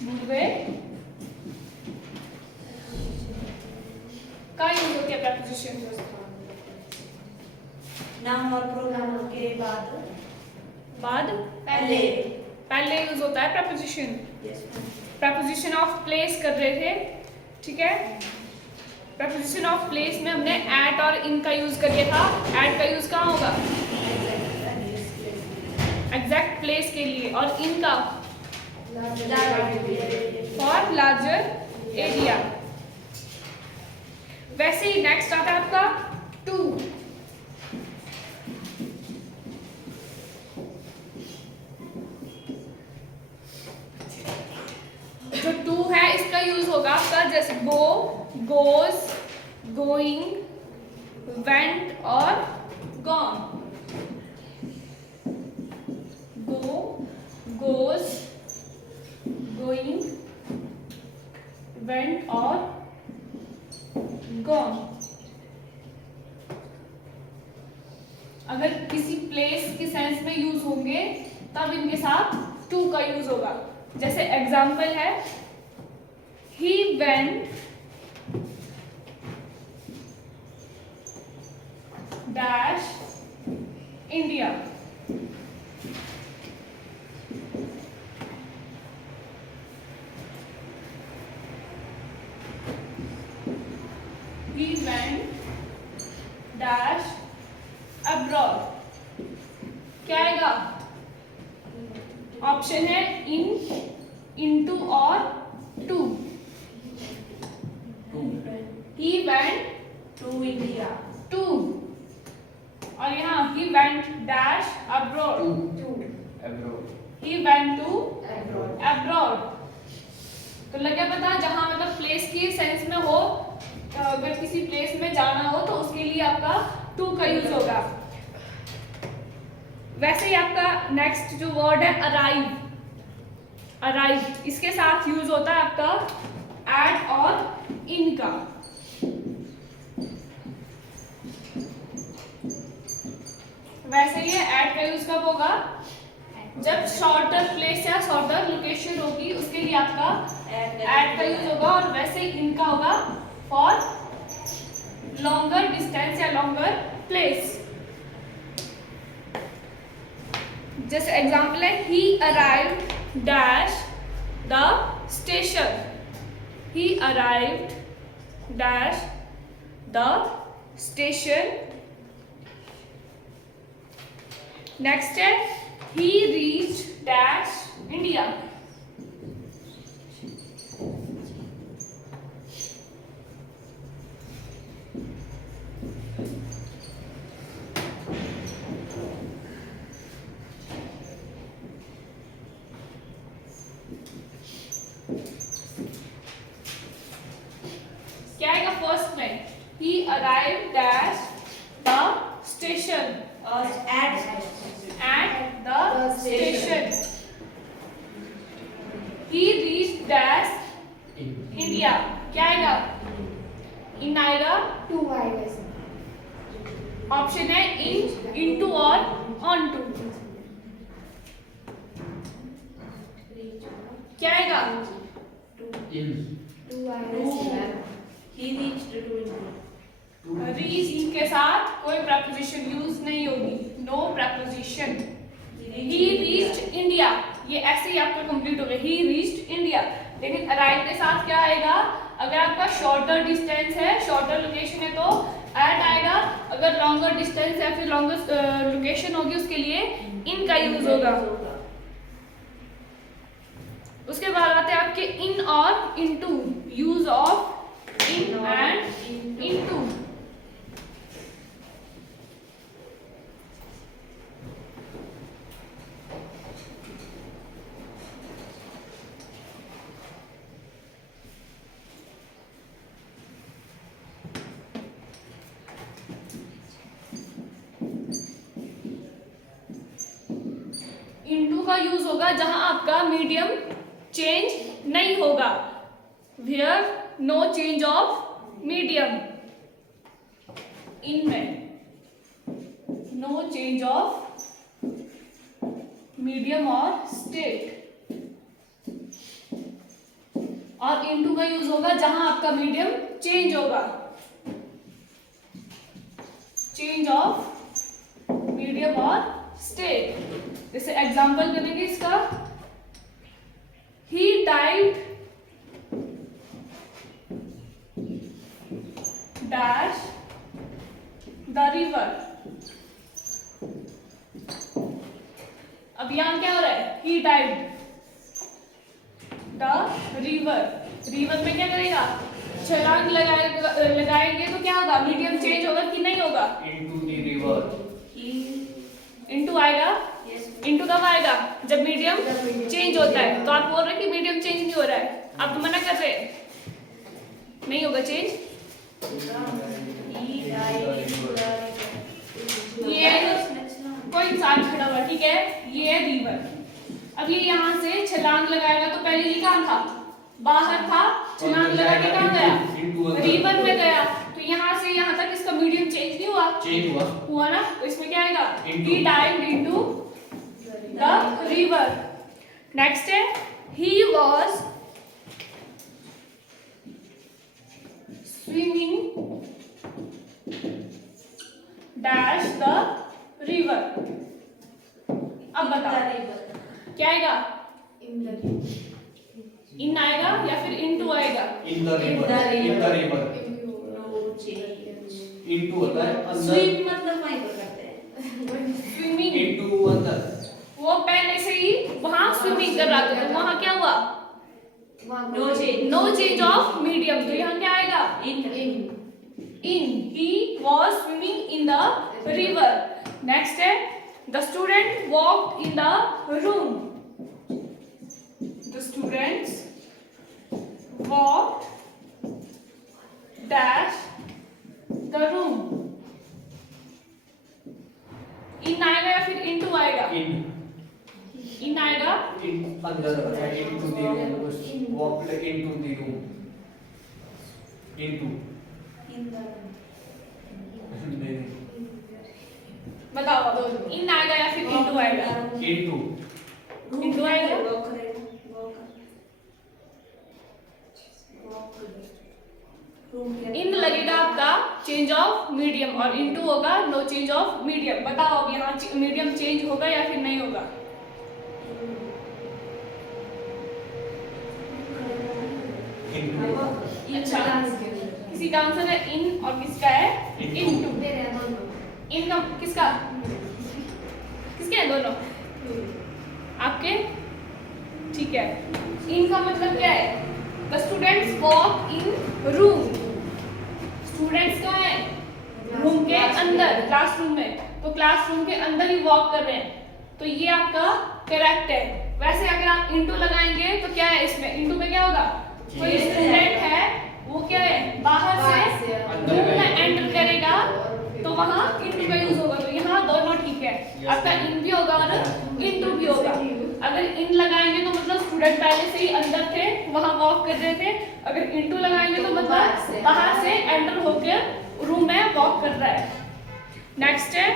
पूर्वे का यूज होती है प्रपोजिशन। नाउन और प्रोनाउन के बाद पहले यूज होता है प्रपोजिशन। प्रपोजिशन ऑफ प्लेस कर रहे थे, ठीक है। प्रपोजिशन ऑफ प्लेस में हमने एट और इन का यूज कर लिया था। एट का यूज कहाँ होगा? एग्जैक्ट प्लेस के लिए, और इन का फॉर लार्जर एरिया। वैसे ही नेक्स्ट आता है आपका टू। जो टू है इसका यूज होगा आपका जैसे गो, गोज, गोइंग, वेंट और गॉन। गो, गोज, गोइंग, वेंट और गॉन। अगर किसी प्लेस के सेंस में यूज होंगे तब इनके साथ टू का यूज होगा। जैसे एग्जाम्पल है he went dash India. He went dash abroad। क्या आएगा? ऑप्शन है इन, इनटू और to. He went to India. to, और यहाँ he went dash abroad। He went to abroad। तो लग गया पता, जहां मतलब प्लेस की सेंस में हो, अगर किसी प्लेस में जाना हो तो उसके लिए आपका टू का यूज होगा। वैसे ही आपका नेक्स्ट जो वर्ड है अराइव। अराइव इसके साथ यूज होता है आपका एट और इन का। वैसे ही एट का यूज कब होगा? जब शॉर्टर प्लेस या शॉर्टर लोकेशन होगी उसके लिए आपका एट का यूज होगा। और वैसे ही इनका होगा फॉर लॉन्गर डिस्टेंस या लॉन्गर प्लेस। जैसे एग्जांपल है ही arrived dash the station. He arrived dash the station. Next है he reached dash India। क्या आएगा फर्स्ट में? he arrived dash the station। At at the station। He reached dash India। क्या आएगा? इन आएगा, to आएगा इसमें। ऑप्शन है इन, इनटू और ऑन टू। क्या आएगा? टू आएगा इसमें। He reached to India. Reach के साथ कोई प्रपोजिशन यूज नहीं होगी, no preposition. He reached India, ये ऐसे ही आपका कंप्लीट हो गया, ही रीच्ड इंडिया। लेकिन अराइव के साथ क्या आएगा? अगर आपका शॉर्टर डिस्टेंस है, शॉर्टर लोकेशन है तो एट आएगा। अगर लॉन्गर डिस्टेंस है फिर लॉन्गर लोकेशन होगी उसके लिए इन का यूज होगा। उसके बाद आते हैं आपके इन और into. Use of in and into. Into का यूज होगा जहां आपका मीडियम चेंज नहीं होगा, where no change of medium. इनमें नो चेंज ऑफ मीडियम और स्टेट। और इनटू का यूज होगा जहां आपका मीडियम चेंज होगा, चेंज ऑफ मीडियम और स्टेट। जैसे एग्जांपल करेंगे इसका, he died dash the river. अब यहां क्या हो रहा है, he died the river. River में क्या करेगा, छलांग लगाएंगे तो क्या होगा, मीडियम चेंज होगा कि नहीं होगा, into the river. He. Into आएगा। Yes. इनटू कब आएगा, जब मीडियम चेंज होता है। तो आप बोल रहे हैं कि मीडियम चेंज नहीं हो रहा है, आप तो मना कर रहे हैं, नहीं होगा change. He died in the river. ये कोई इंसान खड़ा हुआ, ठीक है, ये है रिवर। अब ये यहाँ से छलांग लगाएगा तो पहले ये कहाँ था, बाहर था, छलांग लगा के कहाँ गया, रिवर में गया। तो यहाँ से यहाँ तक इसका मीडियम चेंज नहीं हुआ, Change हुआ. हुआ ना। तो इसमें क्या आएगा, Into. he dived into the river। Next है, he was swimming dash the river। अब बताओ क्या आएगा, In the इन आएगा या फिर इनटू आएगा, In the river. In the river. No change. Into होता है अंदर. Swim मतलब वहीं पर करते हैं. स्विमिंग। Into अंदर. वो पहले से ही वहां स्विमिंग कर रहा था, तो वहां क्या हुआ, No change. No change of medium. तो यहाँ क्या आएगा, In. in, he was swimming in the river। next है, the student walked in the room। the students walked dash the room। in आएगा या फिर into आएगा, In. in आएगा। In अंदर होता है. Into the room. Walk into the room. Into. In the. नहीं. बताओ अब, in आएगा या फिर into आएगा, Into. Into आएगा? Walk करेगा. Walk. Walk. Room के इन लगेगा आपका चेंज ऑफ मीडियम और इनटू होगा नो चेंज ऑफ मीडियम। बताओ अब यहाँ मीडियम चेंज होगा या फिर नहीं होगा, Into. अच्छा किसी का आंसर है इन और किसका है Into. इनटू। मेरे हैं दोनों। इन का किसका, किसके हैं दोनों आपके, ठीक है। इन का मतलब क्या है, the students walk in room. Students कहाँ है, रूम के अंदर, क्लासरूम में। तो क्लासरूम के अंदर ही वॉक कर रहे हैं, तो ये आपका करेक्ट है। वैसे अगर आप इंटू लगाएंगे तो क्या है, इसमें इंटू में क्या होगा, कोई स्टूडेंट है वो क्या है, बाहर से रूम में एंटर करेगा तो वहाँ इंटू का यूज होगा। तो यहाँ दोनों ठीक है, आपका इन भी होगा और इंटू भी होगा। अगर इन लगाएंगे तो मतलब स्टूडेंट पहले से ही अंदर थे, वहाँ वॉक कर रहे थे। अगर इंटू लगाएंगे तो मतलब बाहर से एंटर होकर रूम में वॉक कर रहा है। नेक्स्ट है,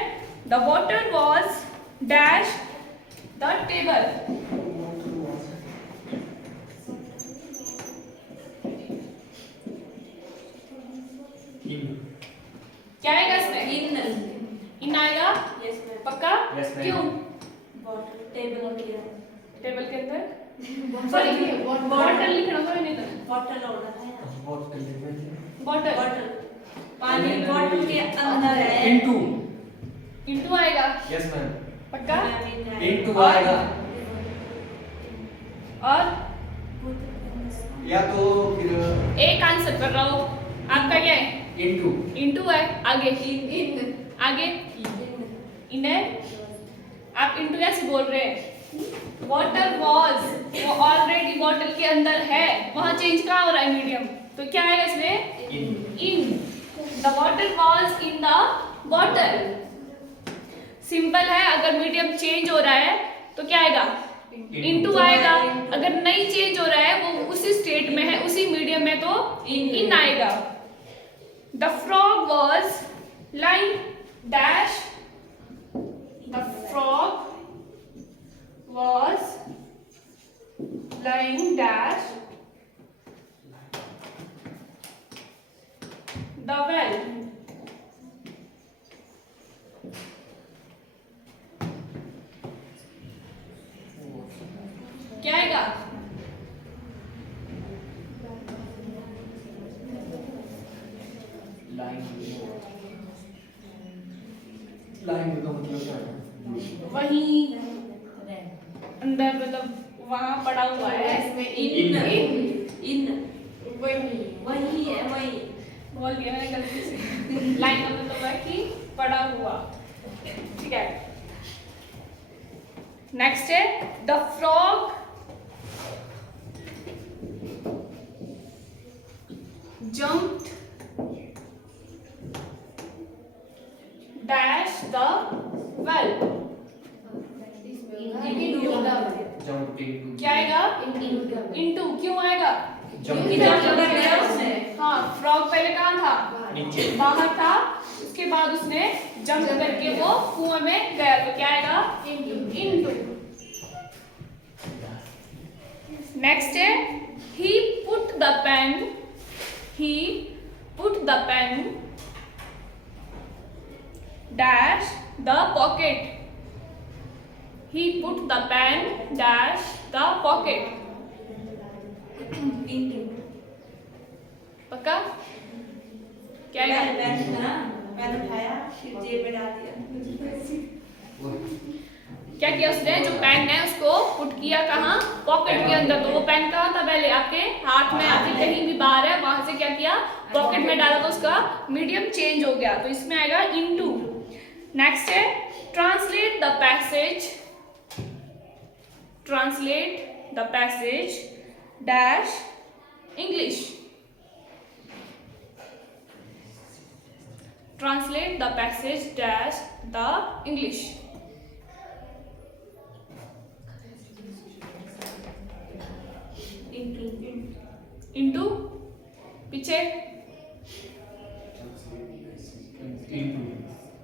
the water was dash the table. In. क्या आएगा इसमें, In. इन आएगा Yes ma'am. पक्का, Yes, ma'am. क्यों, Bottle. Table के टेबल के अंदर Sorry, बॉटल लिखना था नहीं था, bottle होना है ना. Bottle Bottle. पानी बॉटल के अंदर है. Into. इंटू आएगा Yes ma'am. पक्का। Into आएगा. और या तो फिर एक आंसर कर रहा हूँ, आपका क्या है, into. इंटू है। आगे इन आगे इन है, आप इंटू कैसे बोल रहे हैं, वाटर वॉज, वो ऑलरेडी बॉटल के अंदर है, वहां चेंज कहाँ हो रहा है मीडियम, तो क्या आएगा इसमें, In. In. The water was in the bottle. Simple है, अगर मीडियम चेंज हो रहा है तो क्या आएगा, इनटू आएगा। अगर नहीं चेंज हो रहा है, वो उसी स्टेट में है, उसी मीडियम में, तो इन आएगा। The frog was lying dash, the frog was lying dash the well. क्या आएगा? लाइन का मतलब क्या है? वहीं अंदर, मतलब वहां पड़ा हुआ है। इसमें इन इन वही वही है वही। बोल दिया मैंने गलती से। लाइन का मतलब है कि पड़ा हुआ। ठीक है, नेक्स्ट है the frog jumped dash the well। Jump into क्या आएगा? into। क्यों आएगा? Jump क्योंकि जब कर दिया उसने। हाँ, फ्रॉग पहले कहाँ था? नीचे। बाहर था, उसके बाद उसने जंप करके वो कुएं में गया, तो क्या आएगा? into। नेक्स्ट है he put the pen dash the pocket। he put the pen dash the pocket। into। पक्का? क्या है? पेन था, पेन उठाया फिर जेब में डाल दिया। क्या किया उसने? जो पेन है उसको पुट किया कहाँ? पॉकेट के अंदर। तो वो पेन कहाँ था पहले? आपके हाथ में, आपके कहीं भी बाहर है, वहां से क्या किया? पॉकेट में डाला, तो उसका मीडियम चेंज हो गया, तो इसमें आएगा इनटू। नेक्स्ट है translate the passage dash English. Translate the passage dash the English. Into पीछे। into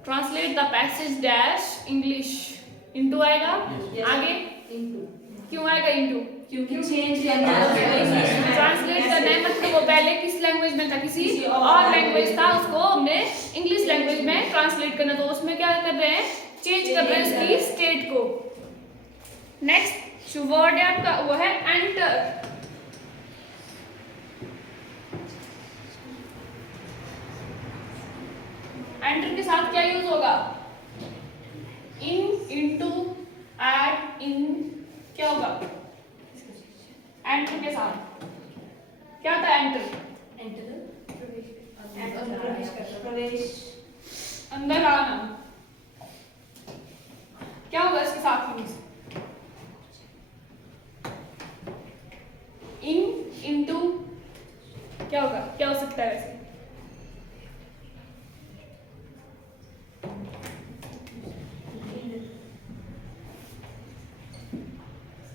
translate the passage dash English. Into आएगा। Yes. आगे क्यों आएगा इंटू? क्योंकि चेंज करना है। ट्रांसलेट करना है, मतलब वो पहले किस लैंग्वेज में था? किसी और लैंग्वेज था, उसको हमने इंग्लिश लैंग्वेज में ट्रांसलेट करना, तो उसमें क्या कर रहे हैं? चेंज कर रहे हैं उसकी स्टेट को। नेक्स्ट जो वर्ड है आपका वो है एंटर। एंटर के साथ क्या यूज होगा? इन, इनटू, एट, इन, क्या होगा एंटर के साथ? क्या था एंटर? प्रवेश। अंदर आना। क्या होगा इसके साथ में? इन, इनटू, क्या होगा? क्या हो सकता है वैसे?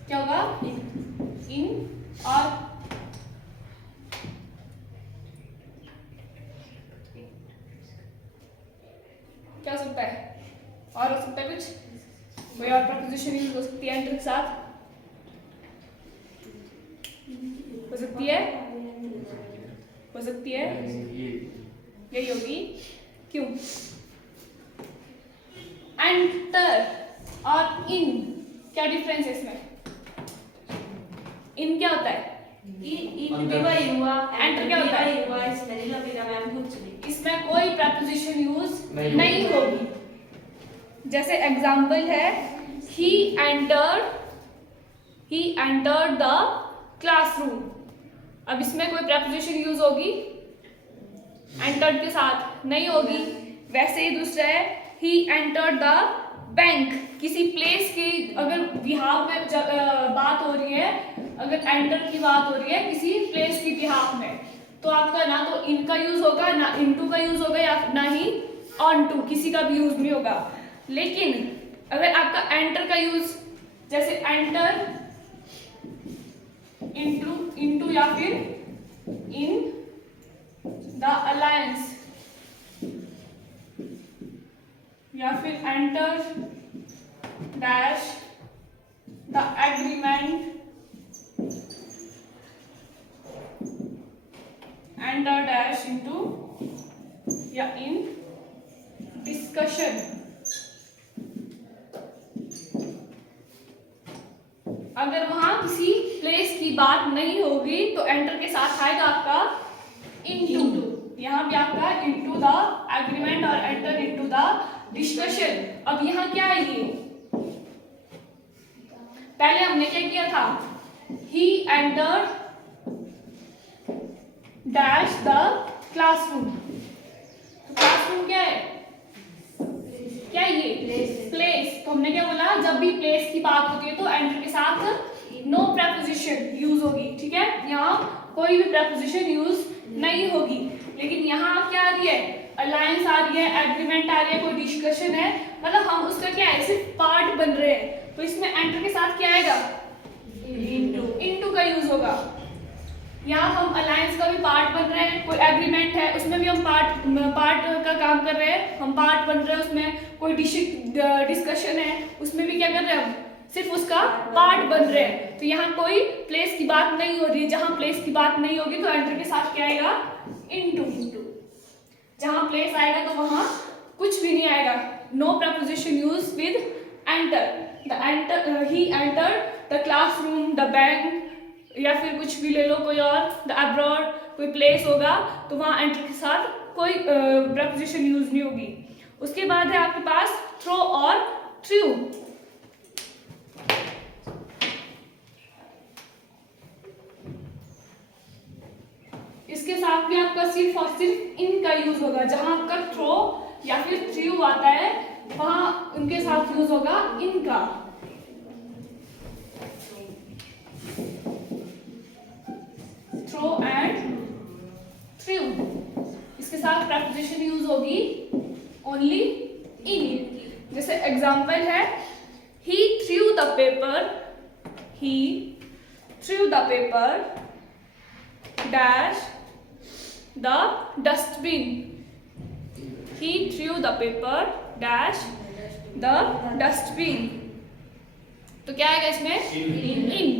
क्या होगा? इन और क्या हो सकता है? और हो सकता है कुछ? कोई और प्रपोजिशन यूज हो सकती है एंटर के साथ? हो सकती है? हो सकती है? यही होगी। क्यों? एंटर और इन क्या डिफरेंस है इसमें? इन क्या होता है? इन भी वही हुआ। Enter क्या होता है? वही हुआ, इसमें नहीं लगेगा मैम कुछ नहीं। इसमें कोई प्रपोजिशन यूज नहीं नहीं होगी। जैसे एग्जाम्पल है he entered the classroom। अब इसमें कोई प्रपोजिशन यूज होगी? entered के साथ नहीं होगी। वैसे ही दूसरा है he entered the बैंक। किसी प्लेस की अगर बिहाफ में बात हो रही है, अगर एंटर की बात हो रही है किसी प्लेस की बिहाफ में, तो आपका ना तो इन का यूज होगा, ना इनटू का यूज होगा, या ना ही ऑन टू, किसी का भी यूज नहीं होगा। लेकिन अगर आपका एंटर का यूज, जैसे एंटर इनटू या फिर इन द अलायंस, या फिर enter dash the agreement, enter dash into discussion. अगर वहां किसी प्लेस की बात नहीं होगी तो एंटर के साथ आएगा आपका इनटू। यहाँ भी आपका इनटू द एग्रीमेंट और एंटर इनटू द डिस्कशन। अब यहाँ क्या है ये, पहले हमने क्या किया था, he entered dash the classroom. तो क्लासरूम क्या है, क्या है ये प्लेस। तो हमने क्या बोला, जब भी प्लेस की बात होती है तो एंटर के साथ नो प्रेपोजिशन यूज होगी, ठीक है। यहाँ कोई भी प्रेपोजिशन यूज नहीं होगी। लेकिन यहाँ क्या आ रही है, अलायंस आ रही है, एग्रीमेंट आ रही है, कोई डिस्कशन है, मतलब हम उसका क्या है सिर्फ पार्ट बन रहे हैं। तो इसमें एंटर के साथ क्या आएगा, इनटू का यूज होगा। यहाँ हम अलायंस का भी पार्ट बन रहे हैं, कोई एग्रीमेंट है उसमें भी हम पार्ट का काम कर रहे हैं, हम पार्ट बन रहे हैं उसमें। कोई डिस्कशन है उसमें भी क्या कर रहे हैं, हम सिर्फ उसका पार्ट बन रहे हैं। तो यहाँ कोई प्लेस की बात नहीं हो रही है। जहाँ प्लेस की बात नहीं होगी तो एंटर के साथ क्या आएगा, इनटू। जहाँ प्लेस आएगा तो वहाँ कुछ भी नहीं आएगा। No preposition use with enter. He entered the classroom, the bank, या फिर कुछ भी ले लो कोई और, द अब्रॉड, कोई प्लेस होगा तो वहाँ एंटर के साथ कोई प्रपोजिशन यूज नहीं होगी। उसके बाद है आपके पास थ्रो और थ्रू। इसके साथ भी आपका सिर्फ और सिर्फ इन का यूज होगा। जहां आपका थ्रो या फिर थ्रू आता है वहां उनके साथ यूज होगा इनका। थ्रो एंड थ्रू, इसके साथ प्रपोजिशन यूज होगी ओनली इन। जैसे एग्जांपल है, he threw the paper, he threw the paper dash the dustbin. He threw the paper dash the dustbin। तो क्या आएगा इसमें, in।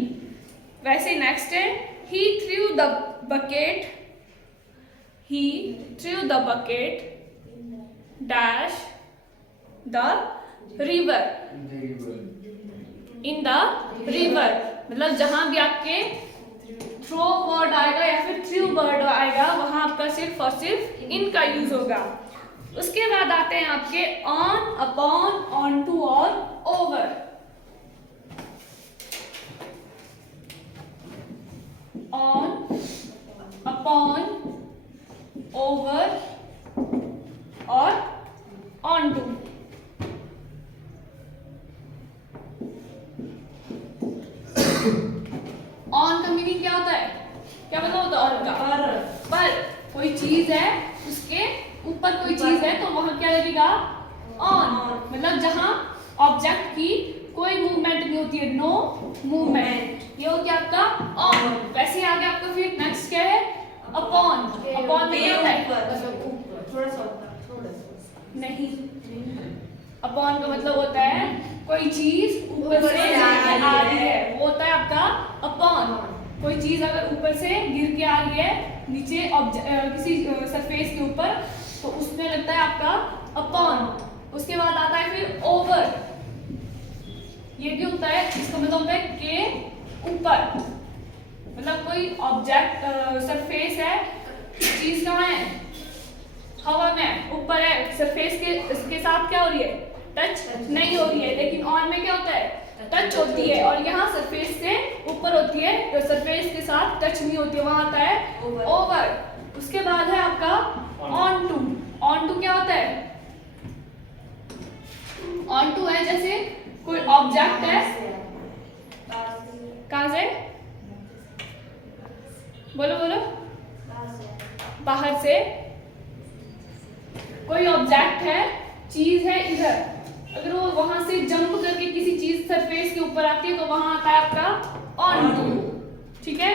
वैसे नेक्स्ट है, he threw the bucket, he threw the bucket dash the river, in the river। मतलब जहां भी आपके थ्रो वर्ड आएगा या फिर थ्रू वर्ड आएगा वहां आपका सिर्फ और सिर्फ इन का यूज होगा। उसके बाद आते हैं आपके ऑन, अपॉन, ऑन टू और ओवर। ऑन, अपॉन, ओवर और ऑन टू। ऑन का मीनिंग क्या होता है, क्या मतलब होता है ऑन का, पर कोई चीज है उसके ऊपर कोई चीज है तो वहां क्या लगेगा, ऑन। मतलब जहां ऑब्जेक्ट की कोई मूवमेंट नहीं होती है, नो मूवमेंट, ये हो गया आपका ऑन। वैसे आगे आपका फिर नेक्स्ट क्या है, अपॉन। अपॉन में क्या होता है, थोड़ा सा नहीं, अपॉन का मतलब होता है कोई चीज ऊपर से गिर के आ रही है, वो होता है आपका अपॉन। कोई चीज अगर ऊपर से गिर के आ रही है नीचे किसी सरफेस के ऊपर तो उसमें लगता है आपका अपॉन। उसके बाद आता है फिर ओवर, ये भी होता है, इसका मतलब होता है के ऊपर। मतलब कोई ऑब्जेक्ट सरफेस है, चीज कहाँ है, हवा में ऊपर है, सरफेस के इसके साथ क्या हो रही है, टच नहीं हो रही है। लेकिन ऑन में क्या होता है, टच होती है, और यहाँ सरफेस से ऊपर होती है तो सरफेस के साथ टच नहीं होती है, वहां आता है ओवर। उसके बाद है आपका ऑन टू। ऑन टू क्या होता है, ऑन टू है जैसे कोई ऑब्जेक्ट है, कहां से, बोलो बोलो, बाहर से कोई ऑब्जेक्ट है, चीज है इधर, अगर वो वहां से जंप करके किसी चीज सरफेस के ऊपर आती है तो वहां आता है आपका ऑन टू। ठीक है,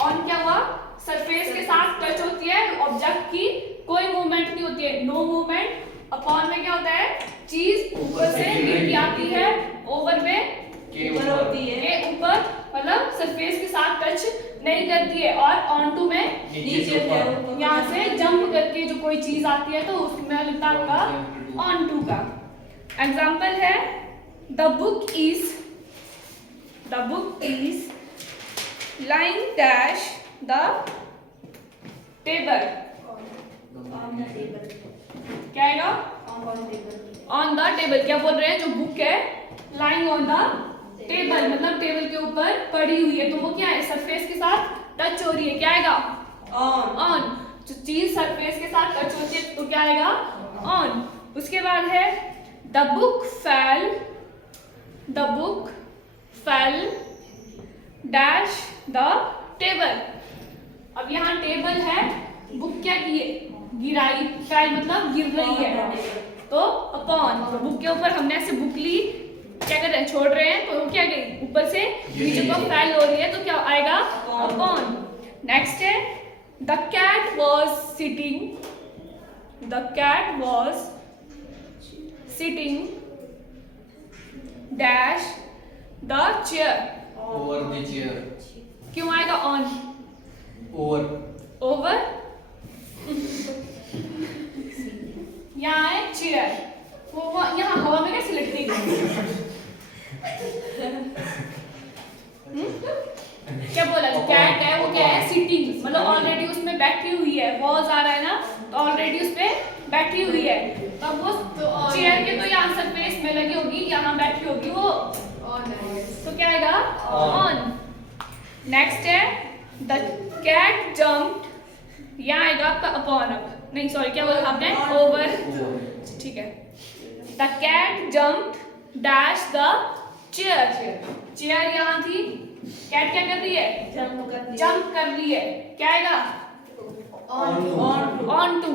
ऑन क्या हुआ, सरफेस के साथ टच होती है, ऑब्जेक्ट की कोई मूवमेंट नहीं होती है, नो मूवमेंट। अपॉन में क्या होता है, चीज ऊपर से गिर के आती है, ओवर में ऊपर होती है, ऊपर मतलब सरफेस के साथ टच नहीं करती है, और ऑन टू में नीचे से ऊपर। यहाँ से जंप करके जो कोई चीज आती है तो उसमें लगता है आपका ऑन टू का। एग्जाम्पल है the book is lying dash the table. On the table. क्या आएगा? On table. On the table. क्या बोल रहे हैं? जो बुक है लाइंग ऑन द टेबल, मतलब टेबल के ऊपर पड़ी हुई है, तो वो क्या है? सरफेस के साथ टच हो रही है। क्या आएगा? ऑन। जो चीज सरफेस के साथ टच होती है तो क्या आएगा? ऑन। उसके बाद है the book fail dash the table. अब यहाँ टेबल है, बुक क्या की है? गिराई। फेल मतलब गिर रही है, तो अपॉन। तो बुक के ऊपर हमने ऐसे बुक ली, क्या कर रहे हैं? छोड़ रहे हैं, तो वो क्या गई? ऊपर से नीचे को फेल हो रही है, तो क्या आएगा? अपॉन। नेक्स्ट है the cat was sitting dash the chair. Over the chair. क्यों आएगा ऑन? ओवर। यहाँ है चेयर, वो यहाँ हवा में कैसे लटकेगी? क्या बोला? जो कैट है वो क्या है? सिटिंग, मतलब ऑलरेडी उसमें बैठी हुई है। वॉज आ रहा है ना, तो ऑलरेडी उस पे बैठी हुई है। तब वो चेयर के तो यहाँ सरफेस में लगी होगी, यहाँ बैठी होगी वो, तो क्या आएगा? ऑन। नेक्स्ट है द कैट जम्प्ड, यहाँ आएगा आपका अपॉन। अब नहीं, सॉरी, क्या बोला आपने? ओवर। ठीक है। The cat jumped dash the chair. Chair यहाँ थी, कैट क्या कर रही है? जंप कर रही है। क्या आएगा? Onto.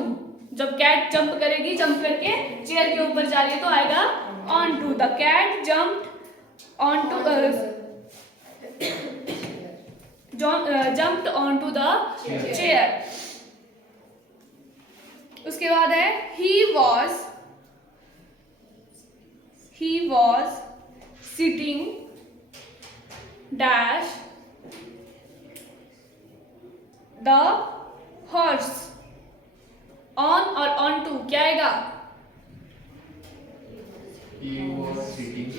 जब कैट जंप करेगी, जंप करके चेयर के ऊपर जा रही है, तो आएगा on to. The cat jumped onto jumped onto the chair. उसके बाद है he was sitting dash the horse। on और on to क्या आएगा? He was sitting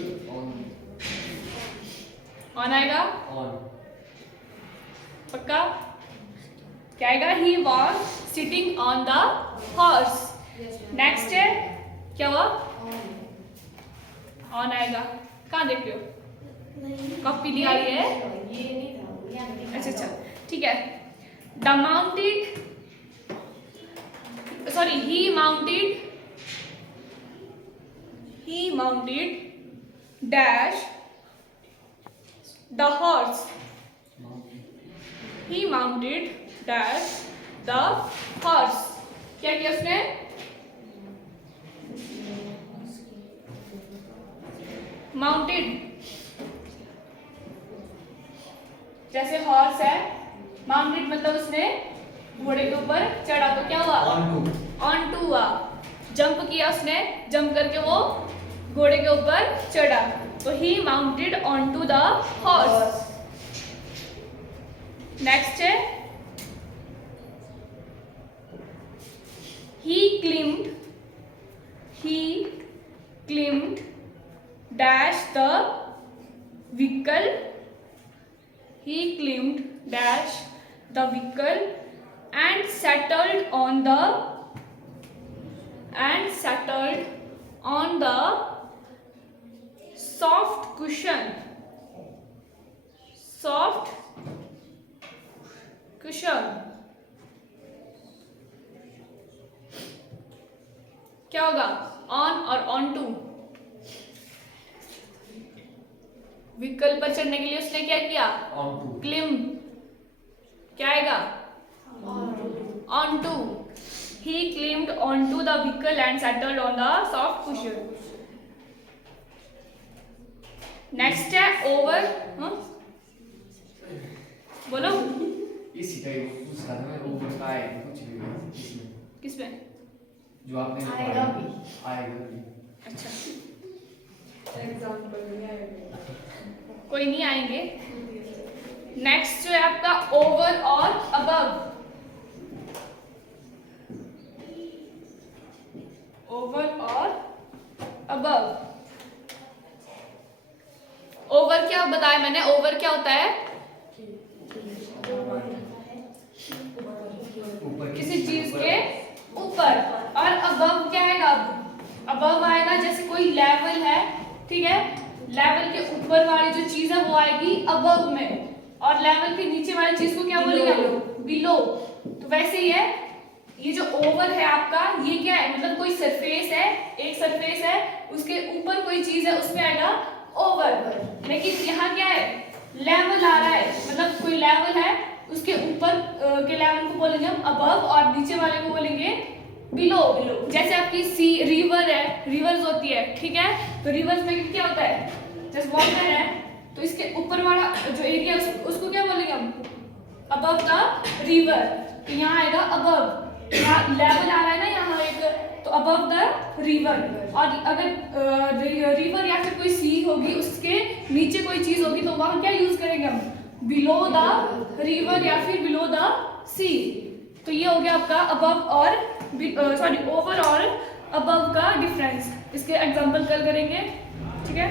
on आएगा? on। पक्का? क्या आएगा? he was sitting on the horse। Next है क्या हुआ? ऑन आएगा। कहाँ देख रहे हो? कॉपी लिया है? ये नहीं था। अच्छा अच्छा, ठीक है। The mounted, sorry, he mounted dash the horse। he mounted dash the horse। क्या किया उसने? माउंटेड, जैसे हॉर्स है, माउंटेड मतलब उसने घोड़े के ऊपर चढ़ा, तो क्या हुआ? ऑन टू हुआ। जंप किया उसने, जंप करके वो घोड़े के ऊपर चढ़ा, तो he mounted on to the horse. Next है he climbed dash the vehicle। he climbed dash the vehicle and settled on the soft cushion। क्या होगा? ऑन और ऑन टू। व्हीकल पर चढ़ने के लिए उसने क्या किया? क्लिम। क्या आएगा? Onto. he climbed onto the vehicle and settled on the soft cushion। Next है ओवर। बोलो। इसी टाइप पूछ रहा था मैं, ओवर का है कुछ भी इसमें। किसमें? जो आपने आएगा भी। आएगा भी। अच्छा, एग्जाम्पल में आएगा। कोई नहीं आएंगे। नेक्स्ट जो है आपका ओवर और अबव। ओवर और अबव। ओवर क्या बताया मैंने, ओवर क्या होता है? ऊपर किसी चीज के ऊपर। और अबव क्या आएगा? अबव आएगा जैसे कोई लेवल है, ठीक है, लेवल के ऊपर वाली जो चीज है वो आएगी अबव में, और लेवल के नीचे वाली चीज को क्या बोलेंगे? बिलो। तो वैसे ही है, ये जो ओवर है आपका, ये क्या है? मतलब कोई सरफेस है, एक सरफेस है, उसके ऊपर कोई चीज है, उसमें आएगा ओवर। लेकिन यहाँ क्या है? लेवल आ रहा है, मतलब कोई लेवल है, उसके ऊपर के लेवल को बोलेंगे हम अबव, और नीचे वाले को बोलेंगे बिलो। जैसे आपकी सी रिवर है, रिवर्स होती है, ठीक है, तो रिवर्स में क्या होता है? जैसे वाटर है, तो इसके ऊपर वाला जो एरिया है उसको क्या बोलेंगे हम? Above the river. तो यहाँ आएगा अबव, यहाँ लेवल आ रहा है ना यहाँ एक, तो अबव द रिवर। और अगर रिवर या फिर कोई सी होगी, उसके नीचे कोई चीज होगी, तो वहां क्या यूज करेंगे हम? बिलो द रिवर या फिर बिलो द सी। तो ये हो गया आपका अबव और ओवर और अबव का डिफरेंस। इसके एग्जांपल कल करेंगे, ठीक है।